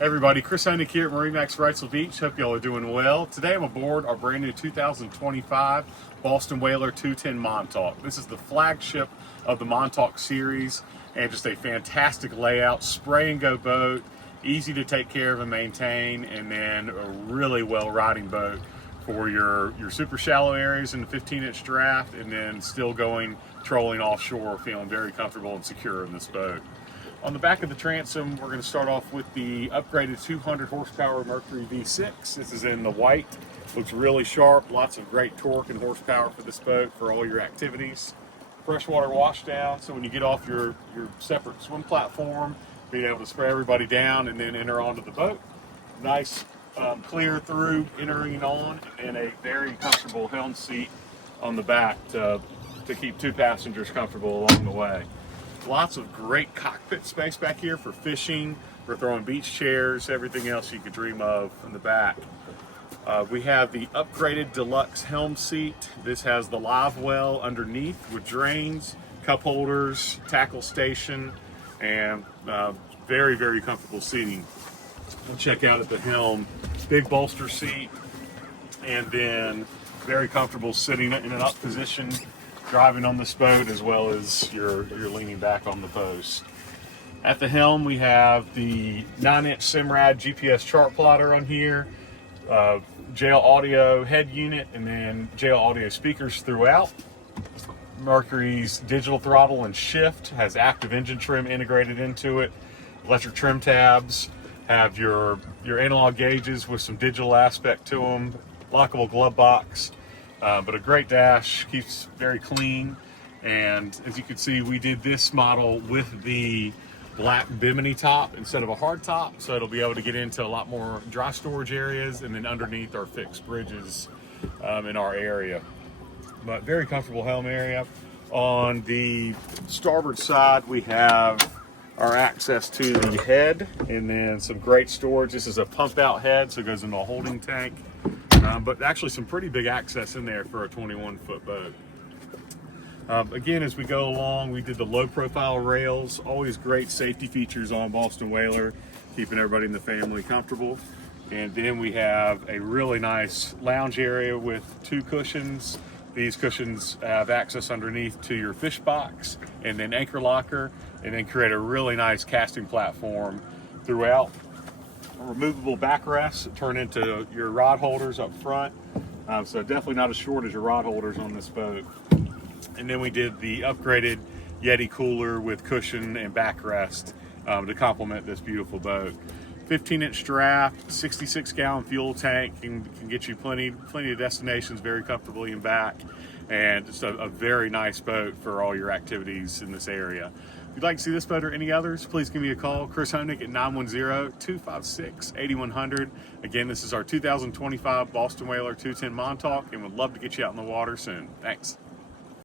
Hey everybody, Chris Hoenick here at MarineMax Wrightsville Beach. Hope y'all are doing well. Today I'm aboard our brand new 2025 Boston Whaler 210 Montauk. This is the flagship of the Montauk series and just a fantastic layout, spray and go boat, easy to take care of and maintain, and then a really well riding boat for your super shallow areas in the 15-inch draft, and then still going trolling offshore, feeling very comfortable and secure in this boat. On the back of the transom, we're going to start off with the upgraded 200 horsepower Mercury V6. This is in the white. Looks really sharp. Lots of great torque and horsepower for this boat for all your activities. Freshwater washdown, so when you get off your separate swim platform, being able to spray everybody down and then enter onto the boat. Nice clear through entering on, and a very comfortable helm seat on the back to keep two passengers comfortable along the way. Lots of great cockpit space back here for fishing, for throwing beach chairs, everything else you could dream of in the back. We have the upgraded deluxe helm seat. This has the live well underneath with drains, cup holders, tackle station, and very, very comfortable seating. We'll check out at the helm, big bolster seat, and then very comfortable sitting in an up position, driving on this boat, as well as you're leaning back on the post. At the helm, we have the 9-inch Simrad GPS chart plotter on here, JL Audio head unit, and then JL Audio speakers throughout. Mercury's digital throttle and shift has active engine trim integrated into it. Electric trim tabs have your analog gauges with some digital aspect to them. Lockable glove box. But a great dash, keeps very clean, and as you can see, we did this model with the black bimini top instead of a hard top, so it'll be able to get into a lot more dry storage areas and then underneath our fixed bridges in our area. But very comfortable helm area. On the starboard side, we have our access to the head, and then some great storage. This is a pump out head, so it goes into a holding tank. But actually some pretty big access in there for a 21-foot boat. Again, as we go along, we did the low profile rails, always great safety features on Boston Whaler, keeping everybody in the family comfortable. And then we have a really nice lounge area with 2 cushions. These cushions have access underneath to your fish box and then anchor locker, and then create a really nice casting platform throughout. Removable backrests that turn into your rod holders up front, so definitely not as short as your rod holders on this boat. And then we did the upgraded Yeti cooler with cushion and backrest to complement this beautiful boat. 15-inch draft, 66-gallon fuel tank can get you plenty of destinations very comfortably in back, and just a very nice boat for all your activities in this area. If you'd like to see this boat or any others, please give me a call, Chris Hoenick, at 910-256-8100. Again, this is our 2025 Boston Whaler 210 Montauk, and would love to get you out in the water soon. Thanks.